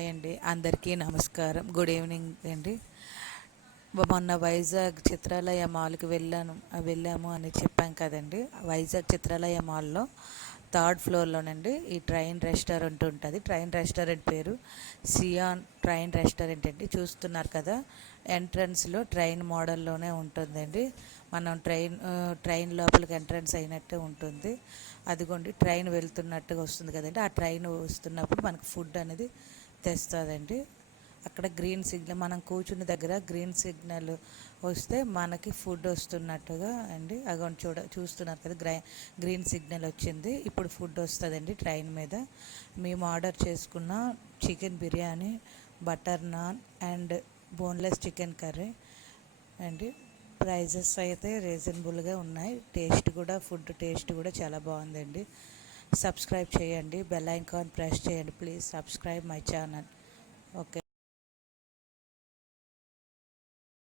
Hi అండి, అందరికీ నమస్కారం. గుడ్ ఈవినింగ్ అండి. మొన్న వైజాగ్ చిత్రాలయ మాల్కి వెళ్ళాము అని చెప్పాం కదండి. వైజాగ్ చిత్రాలయ మాల్లో థర్డ్ ఫ్లోర్లోనండి ఈ ట్రైన్ రెస్టారెంట్ ఉంటుంది. ట్రైన్ రెస్టారెంట్ పేరు సియాన్ ట్రైన్ రెస్టారెంట్ అండి. చూస్తున్నారు కదా, ఎంట్రన్స్లో ట్రైన్ మోడల్లోనే ఉంటుందండి. మనం ట్రైన్ లోపలికి ఎంట్రన్స్ అయినట్టే ఉంటుంది. అదిగోండి, ట్రైన్ వెళ్తున్నట్టుగా వస్తుంది కదండి. ఆ ట్రైన్ వస్తున్నప్పుడు మనకు ఫుడ్ అనేది తెస్తుందండి. అక్కడ గ్రీన్ సిగ్నల్, మనం కూర్చున్న దగ్గర గ్రీన్ సిగ్నల్ వస్తే మనకి ఫుడ్ వస్తున్నట్టుగా అండి. అగోండి, చూస్తున్నారు కదా, గ్రీన్ సిగ్నల్ వచ్చింది. ఇప్పుడు ఫుడ్ వస్తుందండి ట్రైన్ మీద. మేము ఆర్డర్ చేసుకున్న chicken biryani, butter non and boneless chicken curry అండి. ప్రైజెస్ అయితే రీజనబుల్గా ఉన్నాయి. ఫుడ్ టేస్ట్ కూడా చాలా బాగుందండి. సబ్స్క్రైబ్ చేయండి, బెల్ ఐకాన్ ప్రెస్ చేయండి. Please subscribe my channel. Okay.